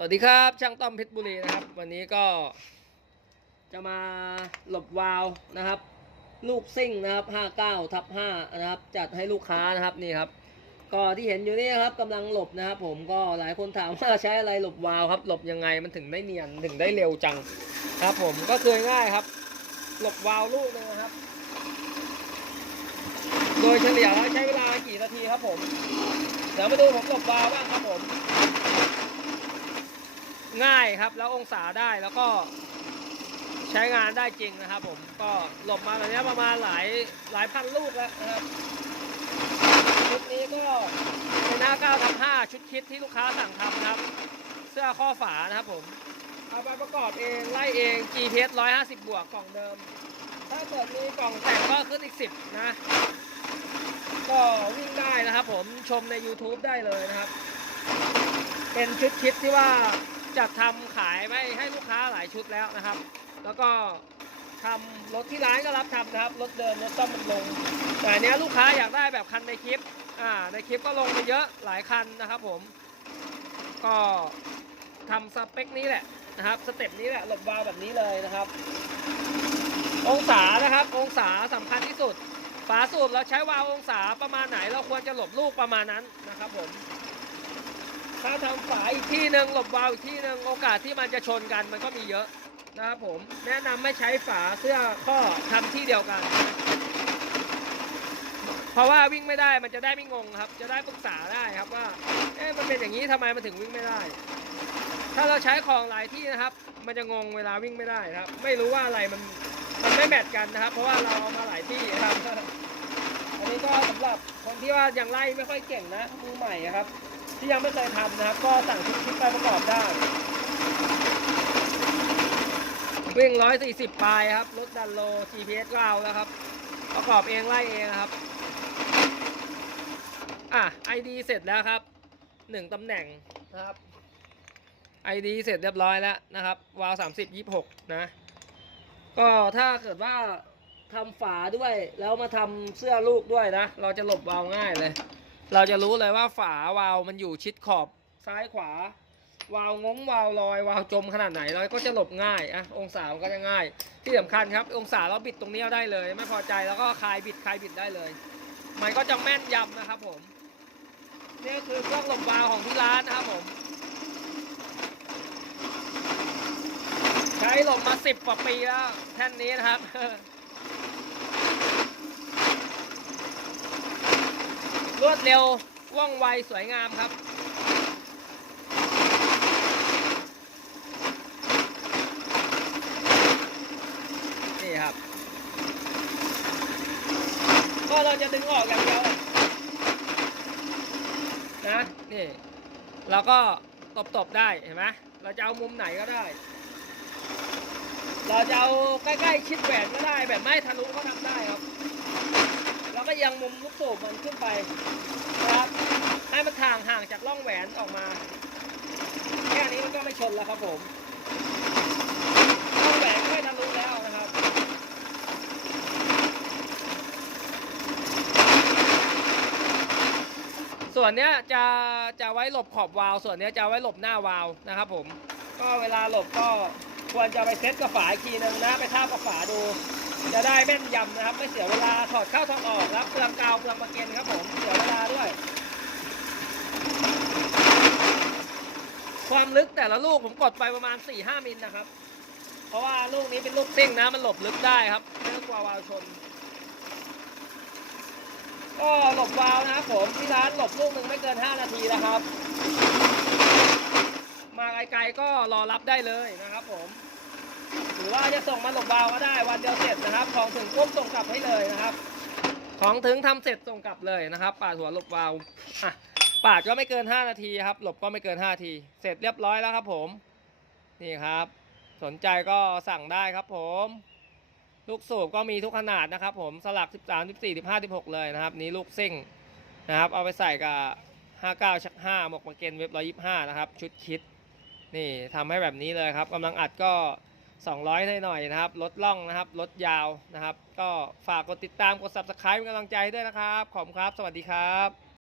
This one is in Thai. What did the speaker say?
สวัสดีครับช่างต้อมเพชรบุรีนะครับ วันนี้ก็จะมาหลบวาล์วนะครับ ลูกซิ่งนะครับ 59ทับ5นะครับ จัดให้ลูกค้านะครับนี่ครับก็ที่เห็นอยู่นี่ครับกำลังหลบนะครับ ผมก็หลายคนถามว่าใช้อะไรหลบวาล์วครับ หลบยังไงมันถึงได้เนียนถึงได้เร็วจังครับ ผมก็คือง่ายครับ หลบวาล์วลูกหนึงนะครับ โดยเฉลี่ยแล้วใช้เวลากี่นาทีครับผมเดี๋ยวมาดูผมหลบวาล์วบ้างครับผม ง่ายครับ แล้วองศาได้แล้วก็ใช้งานได้จริงนะครับ ผมก็หลบมาแบบนี้ประมาณหลายหลายพันลูกแล้วนะครับชุดนี้ก็เป็นหน้า9ทับ5ชุดคิดที่ลูกค้าสั่งทำนะครับ เสื้อข้อฝานะครับผมเอาไปประกอบเองไล่เอง GPS 150 บวกกล่องเดิม ถ้าเกิดมีกล่องแต่งก็ขึ้นอีก 10 นะ ก็วิ่งได้นะครับผมชมใน YouTube ได้เลยนะครับ เป็นชุดคิดที่ว่า จัดทำขายไว้ให้ลูกค้าหลายชุดแล้วนะครับ แล้วก็ทำรถที่ร้านก็รับทำนะครับ รถเดินรถต้อมมันลง แต่เนี้ยลูกค้าอยากได้แบบคันในคลิป อ่า ในคลิปก็ลงไปเยอะหลายคันนะครับผม ก็ทำสเปคนี้แหละนะครับ สเต็ปนี้แหละหลบวาวแบบนี้เลยนะครับ องศานะครับ องศาสำคัญที่สุด ฝาสูบเราใช้วาวองศาประมาณไหน เราควรจะหลบลูกประมาณนั้นนะครับผม ถ้าทำฝาอีกที่หนึ่งหลบวาวอีกที่หนึ่งโอกาสที่มันจะชนกันมันก็มีเยอะนะครับผมแนะนำไม่ใช้ฝาเสื้อข้อทำที่เดียวกัน เพราะว่าวิ่งไม่ได้มันจะได้ไม่งงครับ จะได้ปรึกษาได้ครับว่าเอ๊ะมันเป็นอย่างนี้ทำไมมันถึงวิ่งไม่ได้ ถ้าเราใช้ของหลายที่นะครับ มันจะงงเวลาวิ่งไม่ได้ครับ ไม่รู้ว่าอะไรมันมันไม่แมทกันนะครับ เพราะว่าเราเอามาหลายที่นะครับอันนี้ก็สำหรับคนที่ว่ายังไล่ไม่ค่อยเก่งนะมือใหม่ครับ ที่ยังไม่เคยทำนะครับ ก็สั่งชุดคิดไปประกอบได้วิ่ง 140ปลายครับ รถดันโล GPS ก็เอาแล้วครับ ประกอบเองไล่เองครับ อะ ID เสร็จแล้วครับหนึ่งตำแหน่งนะครับ ID เสร็จเรียบร้อยแล้วนะครับ วาล์ว30 26 นะ ก็ถ้าเกิดว่าทำฝาด้วยแล้วมาทำเสื้อลูกด้วยนะ เราจะหลบวาล์วง่ายเลย เราจะรู้เลยว่าฝาวาลมันอยู่ชิดขอบซ้ายขวา วาลงงวาลลอยวาลจมขนาดไหนเราก็จะหลบง่ายอะองศามันก็จะง่าย ที่สำคัญครับ องศาเราบิดตรงนี้ได้เลย ไม่พอใจแล้วก็คลายบิดคลายบิดได้เลย มันก็จะแม่นยำนะครับผมนี่คือเครื่องหลบวาลของที่ร้านนะครับผม ใช้หลบมาสิบกว่าปีแล้วแท่นนี้นะครับ รวดเร็วว่องไวสวยงามครับ นี่ครับ ก็เราจะดึงออกอย่างเดียวนะนี่เราก็ตบๆได้เห็นไหมเราจะเอามุมไหนก็ได้ เราจะเอาใกล้ๆชิดแหวนก็ได้แบบไม่ทะลุก็ทำได้ครับ แล้วก็ยังมุมลูกสูบมันขึ้นไปนะครับให้มันห่างห่างจากร่องแหวนออกมา แค่นี้มันก็ไม่ชนแล้วครับผมร่องแหวนก็ไม่ทะลุแล้วนะครับส่วนเนี้ยจะจะไว้หลบขอบวาลส่วนเนี้ยจะไว้หลบหน้าวาลนะครับผมก็เวลาหลบก็ควรจะไปเซ็ตกับฝาอีกทีนึงนะไปทากับฝาดู จะได้แม่นยำนะครับ ไม่เสียเวลาถอดเข้าถอดออกรับเปลืองกาวเปลืองมาเกนครับผมเสียเวลาด้วย ความลึกแต่ละลูกผมกดไปประมาณ 4-5มิลนะครับ เพราะว่าลูกนี้เป็นลูกซิ่งนะมันหลบลึกได้ครับไม่ต้องกลัววาวชนก็หลบวาวนะครับผมที่ร้านหลบลูกหนึ่งไม่เกิน 5 นาทีนะครับ มาไกลๆก็รอรับได้เลยนะครับผม หรือว่าจะส่งมาหลบวาวก็ได้วันเดียวเสร็จนะครับ ของถึงปุ๊บส่งกลับให้เลยนะครับ ของถึงทำเสร็จส่งกลับเลยนะครับ ปาดหัวหลบวาวอะปาดก็ไม่เกิน 5 นาทีครับ หลบก็ไม่เกิน 5 นาที เสร็จเรียบร้อยแล้วครับผม นี่ครับ สนใจก็สั่งได้ครับผม ลูกสูบก็มีทุกขนาดนะครับ ผม สลัก 13 14 15 16 เลยนะครับ นี้ลูกซิ่งนะครับ เอาไปใส่กับ 59 ชัก 5 หมกมาเกนเว็บ 125 นะครับ ชุดคิด นี่ทำให้แบบนี้เลยครับกำลังอัดก็ 200หน่อยๆนะครับรถล่องนะครับรถยาวนะครับ ก็ฝากกดติดตามกด subscribe เป็นกำลังใจให้ด้วยนะครับ ขอบคุณครับ สวัสดีครับ